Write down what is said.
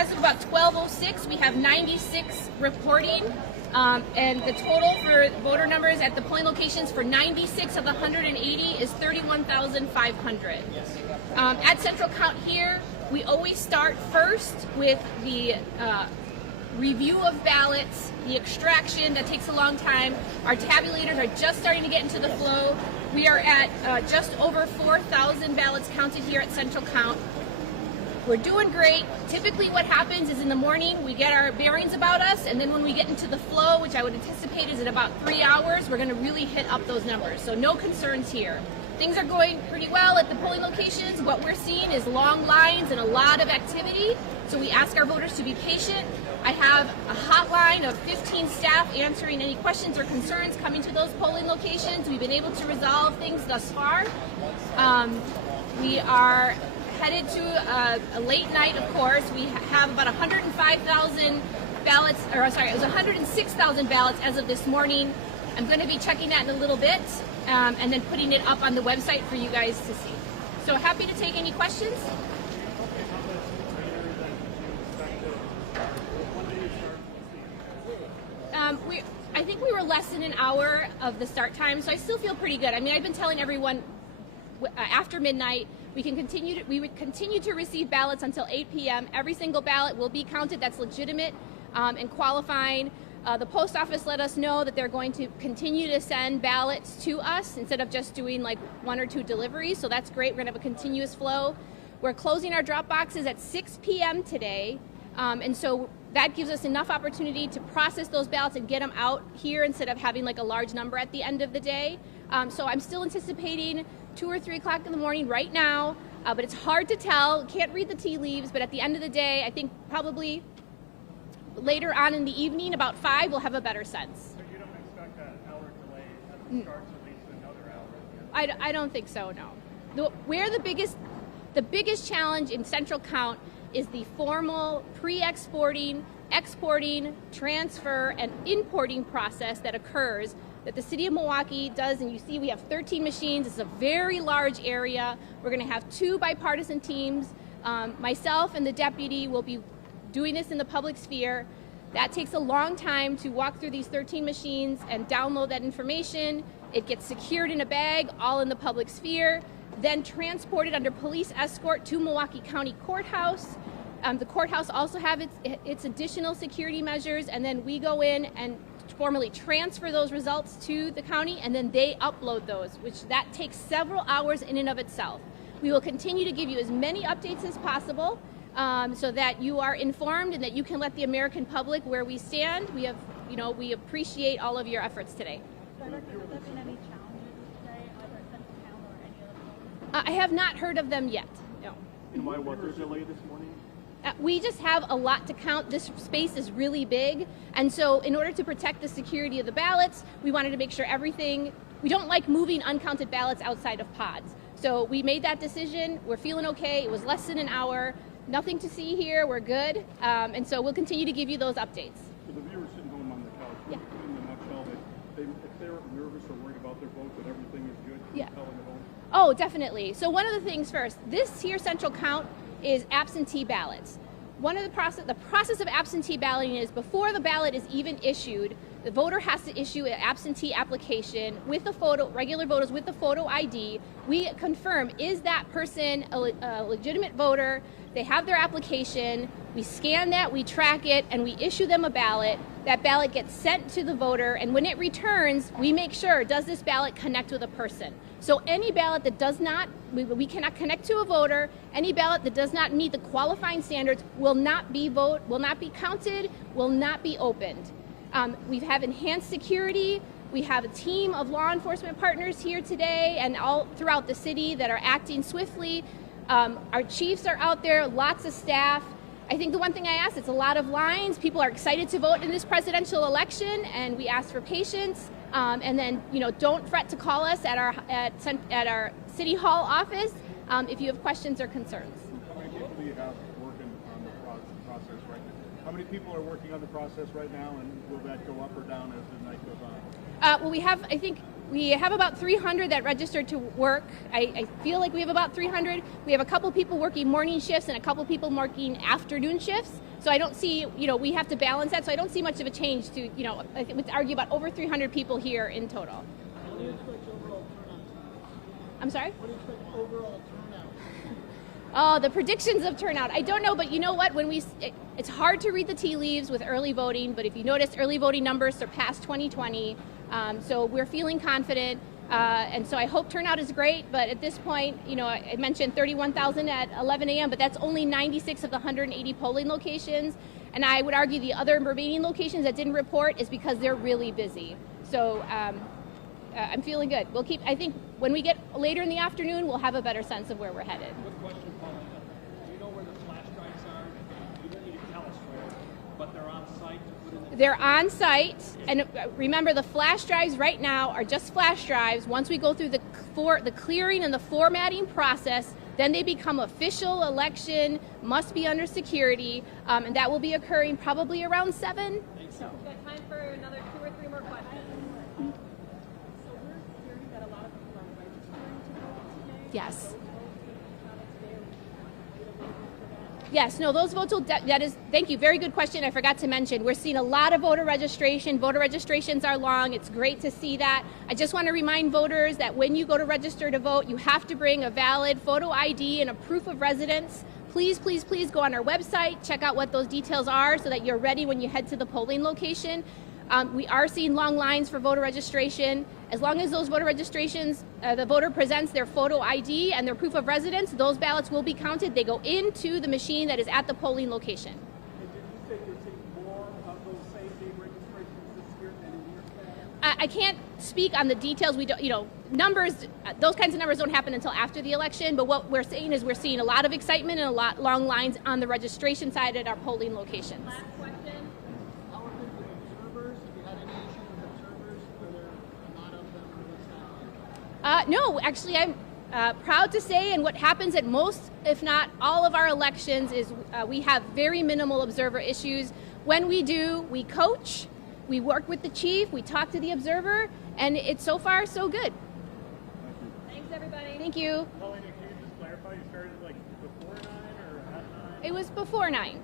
as of about 12:06, we have 96 reporting, and the total for voter numbers at the polling locations for 96 of the 180 is 31,500. At Central Count here, we always start first with the review of ballots, the extraction that takes a long time. Our tabulators are just starting to get into the flow. We are at just over 4,000 ballots counted here at Central Count. We're doing great. Typically what happens is in the morning we get our bearings about us, and then when we get into the flow, which I would anticipate is in about 3 hours, we're going to really hit up those numbers. So no concerns here. Things are going pretty well at the polling locations. What we're seeing is long lines and a lot of activity, so we ask our voters to be patient. I have a hotline of 15 staff answering any questions or concerns coming to those polling locations. We've been able to resolve things thus far. We are headed to a late night, of course. We have about 105,000 ballots, or sorry, it was 106,000 ballots as of this morning. I'm going to be checking that in a little bit, and then putting it up on the website for you guys to see. So happy to take any questions. I think we were less than an hour of the start time, so I still feel pretty good. I mean, I've been telling everyone after midnight we would continue to receive ballots until 8 p.m. Every single ballot will be counted that's legitimate and qualifying. The post office let us know that they're going to continue to send ballots to us instead of just doing like 1 or 2 deliveries, so that's great. We're going to have a continuous flow. We're closing our drop boxes at 6 p.m. today, and so that gives us enough opportunity to process those ballots and get them out here instead of having like a large number at the end of the day. So I'm still anticipating 2 or 3 o'clock in the morning right now, but it's hard to tell. Can't read the tea leaves, but at the end of the day, I think probably later on in the evening, about 5, we'll have a better sense. So you don't expect that hour delay at the start to lead to another hour? I don't think so, no. Where the biggest challenge in Central Count is the formal pre-exporting, exporting, transfer, and importing process that occurs that the city of Milwaukee does. And you see we have 13 machines. It's a very large area. We're going to have 2 bipartisan teams. Myself and the deputy will be doing this in the public sphere. That takes a long time to walk through these 13 machines and download that information. It gets secured in a bag, all in the public sphere, then transported under police escort to Milwaukee County Courthouse. The courthouse also have its additional security measures, and then we go in and formally transfer those results to the county, and then they upload those, which that takes several hours in and of itself. We will continue to give you as many updates as possible, so that you are informed and that you can let the American public where we stand. We appreciate all of your efforts today. Has there been any challenges today, either at Central Count or any other polling? I have not heard of them yet, no. And why was there a delay this morning? We just have a lot to count. This space is really big, and so in order to protect the security of the ballots, we wanted to make sure we don't like moving uncounted ballots outside of pods. So we made that decision. We're feeling okay. It was less than an hour. Nothing to see here. We're good. And so we'll continue to give you those updates. For the viewers sitting home on the couch, Yeah. in a nutshell, if they're nervous or worried about their vote, that everything is good, Yeah. tell them at home? Oh, definitely. So one of the things first, this here Central Count is absentee ballots. The process of absentee balloting is before the ballot is even issued, the voter has to issue an absentee application with a photo, regular voters with the photo ID. We confirm, is that person a legitimate voter? They have their application, we scan that, we track it, and we issue them a ballot. That ballot gets sent to the voter, and when it returns, we make sure, does this ballot connect with a person? So any ballot that does not, we cannot connect to a voter, any ballot that does not meet the qualifying standards will not be counted, will not be opened. We have enhanced security. We have a team of law enforcement partners here today and all throughout the city that are acting swiftly. Our chiefs are out there, lots of staff. I think the one thing I ask, it's a lot of lines. People are excited to vote in this presidential election, and we ask for patience. And then, don't fret to call us at our City Hall office if you have questions or concerns. How many people do you have working on the process right now? How many people are working on the process right now, and will that go up or down as the night goes on? Well, we have, I think, We have about 300 that registered to work. I feel like we have about 300. We have a couple people working morning shifts and a couple people working afternoon shifts. So I don't see, we have to balance that. So I don't see much of a change to, I would argue about over 300 people here in total. What do you expect overall turnout? I'm sorry? What do you expect overall turnout? Oh, the predictions of turnout. I don't know, but you know what? It's hard to read the tea leaves with early voting, but if you notice, early voting numbers surpassed 2020. So we're feeling confident, and so I hope turnout is great, but at this point, I mentioned 31,000 at 11 a.m., but that's only 96 of the 180 polling locations, and I would argue the other remaining locations that didn't report is because they're really busy. So I'm feeling good. I think when we get later in the afternoon, we'll have a better sense of where we're headed. Quick question, Paulina. Do you know where the flash drives are? You don't need to tell us where, but they're on site to put in the... They're on site, and remember, the flash drives right now are just flash drives. Once we go through the clearing and the formatting process, then they become official election, must be under security, and that will be occurring probably around 7. We've got time for another 2 or 3 more questions. So we're hearing that a lot of people are registering to vote today. Yes. Yes, no, those votes will, thank you, very good question. I forgot to mention, we're seeing a lot of voter registration. Voter registrations are long. It's great to see that. I just want to remind voters that when you go to register to vote, you have to bring a valid photo ID and a proof of residence. Please, please, please go on our website, check out what those details are so that you're ready when you head to the polling location. We are seeing long lines for voter registration. As long as those voter registrations, the voter presents their photo ID and their proof of residence, those ballots will be counted. They go into the machine that is at the polling location. And did you say you're seeing more of those same-day registrations this year than in years past? I can't speak on the details. We don't, numbers, those kinds of numbers don't happen until after the election, but what we're saying is we're seeing a lot of excitement and a lot long lines on the registration side at our polling locations. Last question. How are things with observers? Have you had any issues with observers? Are there a lot of them? What's happening? No, actually, I'm proud to say, and what happens at most, if not all of our elections, is we have very minimal observer issues. When we do, we coach, we work with the chief, we talk to the observer, and it's so far so good. Thanks, everybody. Thank you. Paulina, can you just clarify, you started like before 9 or at 9? It was before 9.